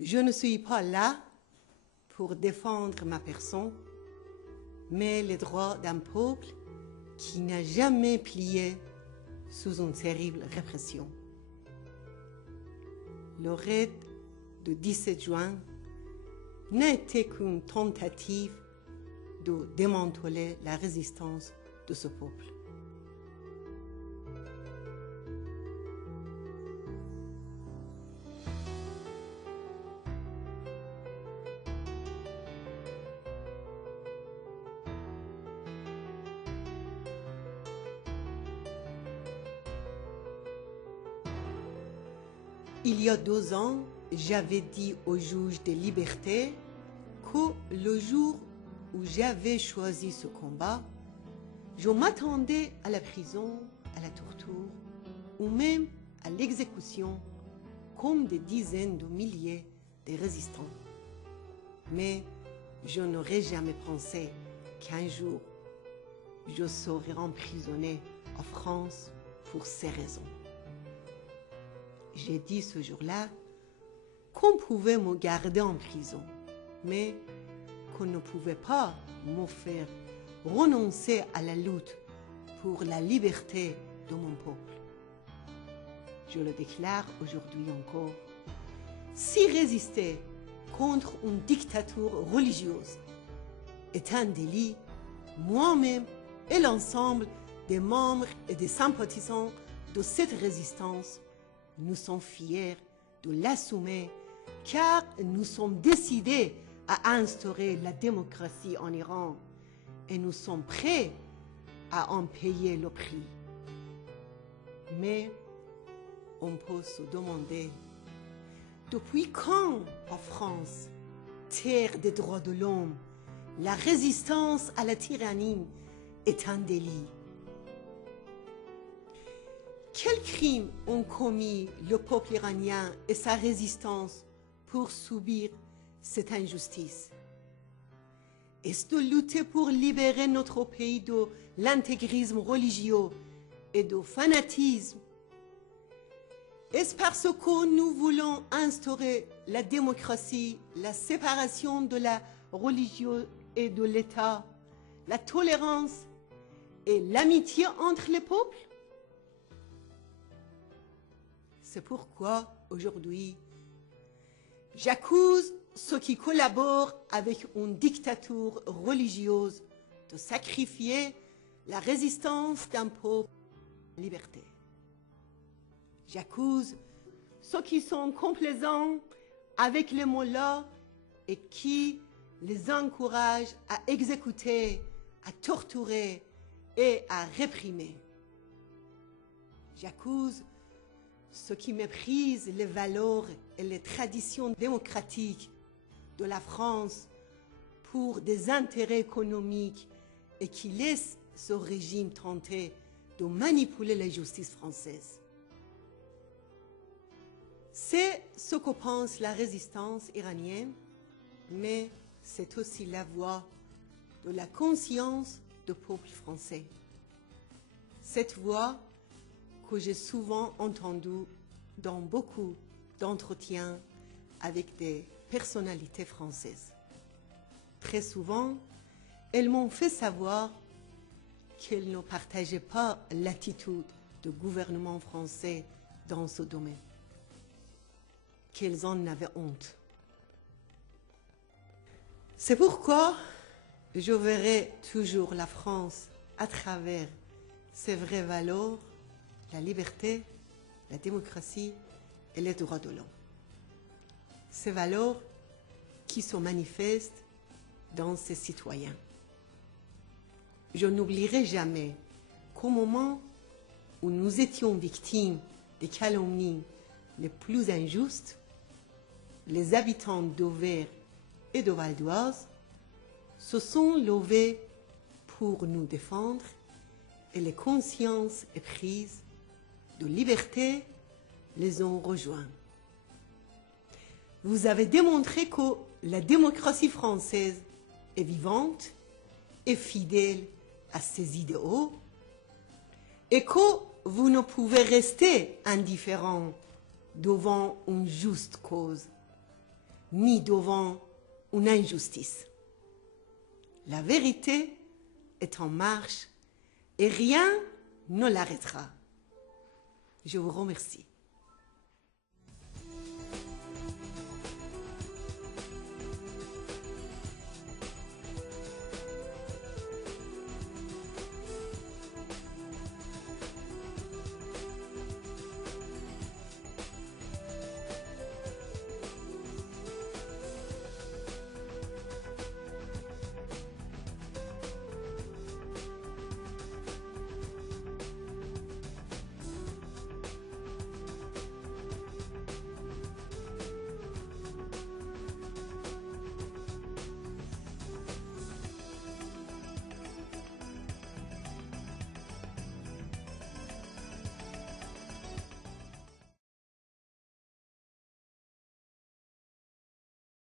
Je ne suis pas là pour défendre ma personne, mais les droits d'un peuple qui n'a jamais plié sous une terrible répression. Le raid du 17 juin n'a été qu'une tentative de démanteler la résistance de ce peuple. Il y a 2 ans, j'avais dit au juge des libertés que le jour où j'avais choisi ce combat, je m'attendais à la prison, à la torture ou même à l'exécution comme des dizaines de milliers de résistants. Mais je n'aurais jamais pensé qu'un jour, je serais emprisonné en France pour ces raisons. J'ai dit ce jour-là qu'on pouvait me garder en prison, mais qu'on ne pouvait pas me faire renoncer à la lutte pour la liberté de mon peuple. Je le déclare aujourd'hui encore. Si résister contre une dictature religieuse est un délit, moi-même et l'ensemble des membres et des sympathisants de cette résistance, nous sommes fiers de l'assumer car nous sommes décidés à instaurer la démocratie en Iran et nous sommes prêts à en payer le prix. Mais on peut se demander, depuis quand en France, terre des droits de l'homme, la résistance à la tyrannie est un délit? Quels crimes ont commis le peuple iranien et sa résistance pour subir cette injustice? Est-ce de lutter pour libérer notre pays de l'intégrisme religieux et du fanatisme? Est-ce parce que nous voulons instaurer la démocratie, la séparation de la religion et de l'État, la tolérance et l'amitié entre les peuples? C'est pourquoi, aujourd'hui, j'accuse ceux qui collaborent avec une dictature religieuse de sacrifier la résistance d'un peuple à la liberté. J'accuse ceux qui sont complaisants avec les mollahs et qui les encouragent à exécuter, à torturer et à réprimer. J'accuse ceux qui méprisent les valeurs et les traditions démocratiques de la France pour des intérêts économiques et qui laissent ce régime tenter de manipuler la justice française. C'est ce que pense la résistance iranienne, mais c'est aussi la voix de la conscience du peuple français. Cette voix que j'ai souvent entendue dans beaucoup d'entretiens avec des personnalités françaises. Très souvent, elles m'ont fait savoir qu'elles ne partageaient pas l'attitude du gouvernement français dans ce domaine, qu'elles en avaient honte. C'est pourquoi je verrai toujours la France à travers ses vraies valeurs, la liberté, la démocratie et les droits de l'homme. Ces valeurs qui se manifestent dans ses citoyens. Je n'oublierai jamais qu'au moment où nous étions victimes des calomnies les plus injustes, les habitants d'Auvers et de Val d'Oise se sont levés pour nous défendre et les consciences éprises de liberté les ont rejoints. Vous avez démontré que la démocratie française est vivante et fidèle à ses idéaux et que vous ne pouvez rester indifférent devant une juste cause. ni devant une injustice. La vérité est en marche et rien ne l'arrêtera. Je vous remercie.